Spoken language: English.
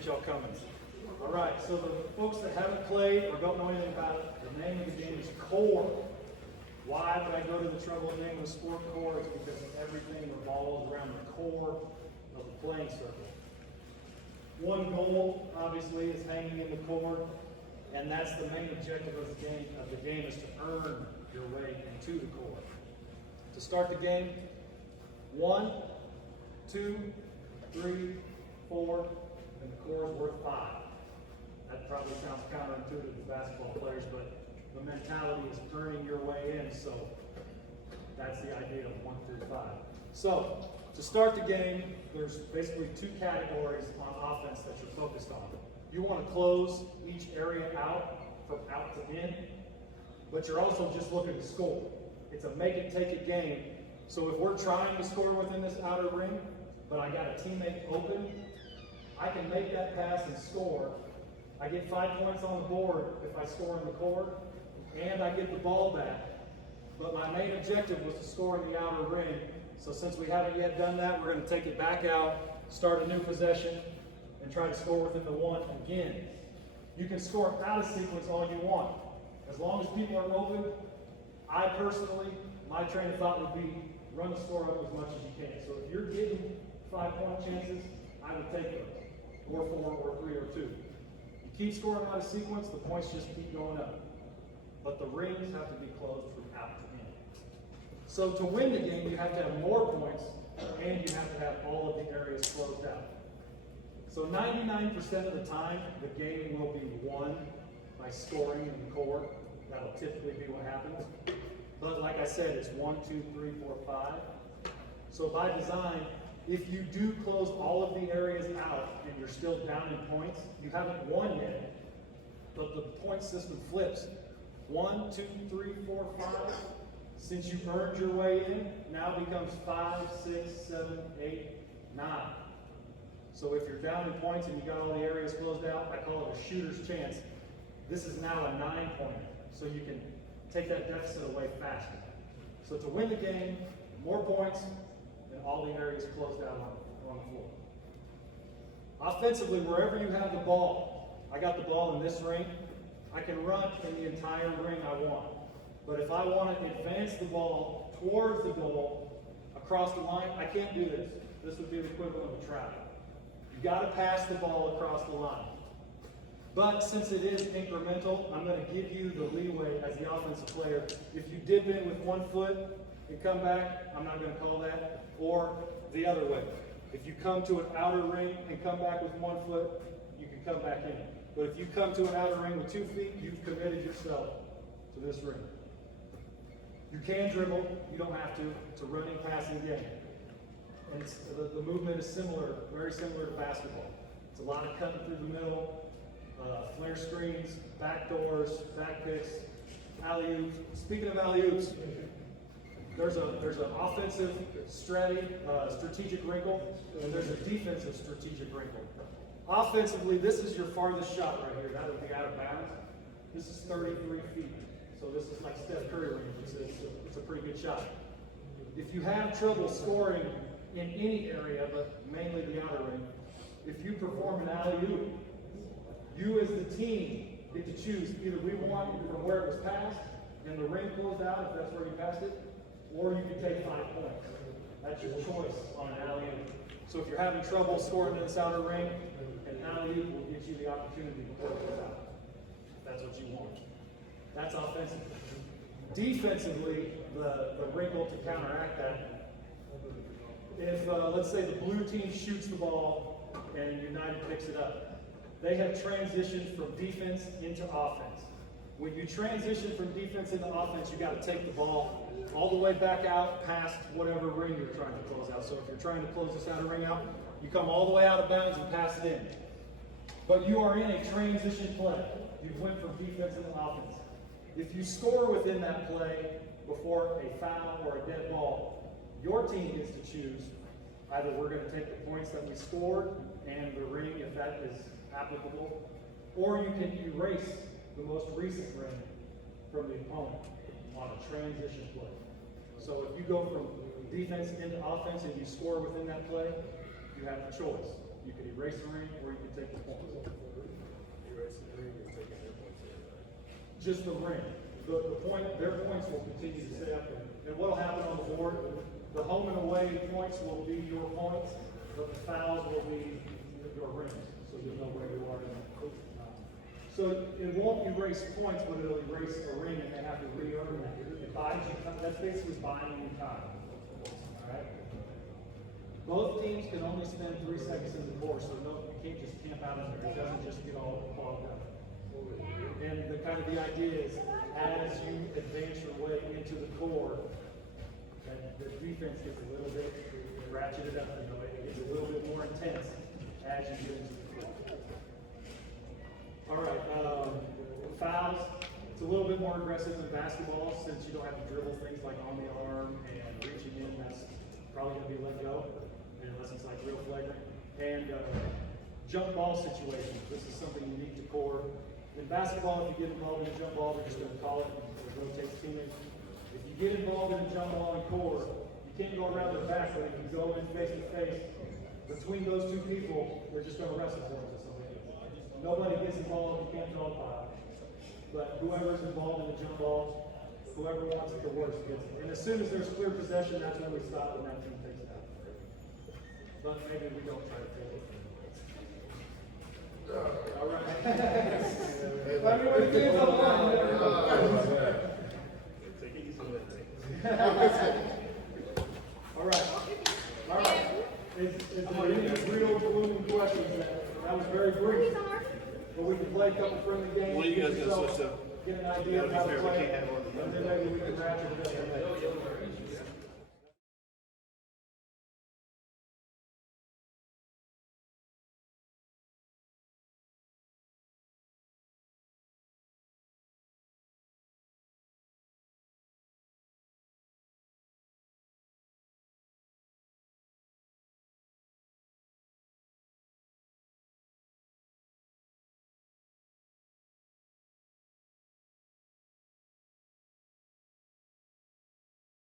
appreciate y'all coming. All right, so the folks that haven't played or don't know anything about it, the name of the game is CORE. Why would I go to the trouble of naming the sport CORE? It's because everything revolves around the core of the playing circle. One goal, obviously, is hanging in the core, and that's the main objective of the game is to earn your way into the core. To start the game, 1, 2, 3, 4, and the core is worth 5. That probably sounds counterintuitive to basketball players, but the mentality is earning your way in, so that's the idea of 1 through 5. So, to start the game, there's basically 2 categories on offense that you're focused on. You want to close each area out from out to in, but you're also just looking to score. It's a make it, take it game. So if we're trying to score within this outer ring, but I got a teammate open, I can make that pass and score. I get 5 points on the board if I score in the core, and I get the ball back. But my main objective was to score in the outer ring. So since we haven't yet done that, we're going to take it back out, start a new possession, and try to score within the 1 again. You can score out of sequence all you want. As long as people are open, I personally, my train of thought would be run the score up as much as you can. So if you're getting 5-point chances, I would take those. Or 4, or 3, or 2. You keep scoring out of sequence, the points just keep going up. But the rings have to be closed from out to in. So to win the game, you have to have more points, and you have to have all of the areas closed out. So 99% of the time, the game will be won by scoring in the core. That'll typically be what happens. But like I said, it's 1, 2, 3, 4, 5. So by design, if you do close all of the areas out and you're still down in points, you haven't won yet, but the point system flips. 1, 2, 3, 4, 5. Since you earned your way in, now becomes 5, 6, 7, 8, 9. So if you're down in points and you got all the areas closed out, I call it a shooter's chance. This is now a 9-pointer, so you can take that deficit away faster. So to win the game, more points and all the areas closed out on the floor. Offensively, wherever you have the ball, I got the ball in this ring, I can run in the entire ring I want. But if I want to advance the ball towards the goal, across the line, I can't do this. This would be the equivalent of a travel. You got to pass the ball across the line. But since it is incremental, I'm going to give you the leeway as the offensive player. If you dip in with 1 foot and come back, I'm not going to call that. Or the other way. If you come to an outer ring and come back with 1 foot, you can come back in. But if you come to an outer ring with 2 feet, you've committed yourself to this ring. You can dribble, you don't have to. It's a running, passing game. And the movement is similar, very similar to basketball. It's a lot of cutting through the middle, flare screens, back doors, back picks, alley-oops. Speaking of alley-oops, there's an offensive strategic wrinkle, and there's a defensive strategic wrinkle. Offensively, this is your farthest shot right here. That would be out of bounds. This is 33 feet. So this is like Steph Curry range. It's a pretty good shot. If you have trouble scoring in any area, but mainly the outer ring, if you perform an alley-oop, you as the team get to choose. Either we want it from where it was passed and the ring closed out if that's where you passed it, or you can take 5 points. That's your choice on an alley-oop. So if you're having trouble scoring in this outer ring, an alley-oop will get you the opportunity to work it out. If that's what you want. That's offensively. Defensively, the wrinkle to counteract that, if let's say the blue team shoots the ball and United picks it up, they have transitioned from defense into offense. When you transition from defense into offense, you got to take the ball all the way back out past whatever ring you're trying to close out. So if you're trying to close this outer ring out, you come all the way out of bounds and pass it in. But you are in a transition play. You went from defense into offense. If you score within that play before a foul or a dead ball, your team gets to choose. Either we're going to take the points that we scored and the ring, if that is applicable, or you can erase the most recent ring from the opponent on a transition play. So if you go from defense into offense and you score within that play, you have the choice. You can erase the ring, or you can take the points. Just the ring. Their points will continue to sit up, and what will happen on the board, the home and away points will be your points, but the fouls will be your rings, so you'll know where you are in the so it won't erase points, but it'll erase a ring, and they have to re-earn that. It buys you time. That's basically buying you time. All right. Both teams can only spend 3 seconds in the course, so no, you can't just camp out in there. It doesn't just get all clogged up. And the kind of the idea is, as you advance your way into the core, that the defense gets a little bit ratcheted up. You know, it gets a little bit more intense as you get into the core. All right, fouls. It's a little bit more aggressive than basketball, since you don't have to dribble things like on the arm and reaching in. That's probably going to be let go, unless it's like real flagrant. And jump ball situations. This is something unique to core. In basketball, if you get involved in a jump ball, we're just going to call it, it rotates teammates. If you get involved in a jump ball in core, you can't go around the back, but if you go in face to face, between those two people, they're just going to wrestle for it. Nobody gets involved, you can't draw a foul. But whoever's involved in the jump ball, whoever wants it the worst gets it. And as soon as there's clear possession, that's when we stop and that team takes it out. But maybe we don't try to take it. All right. Let me know the kids on the line. All right. All right. Is there any real blooming questions? That was very brief. But we can play a couple friendly games. What are you guys going to switch up? Get an idea of how to play, and then maybe we can ratchet it up.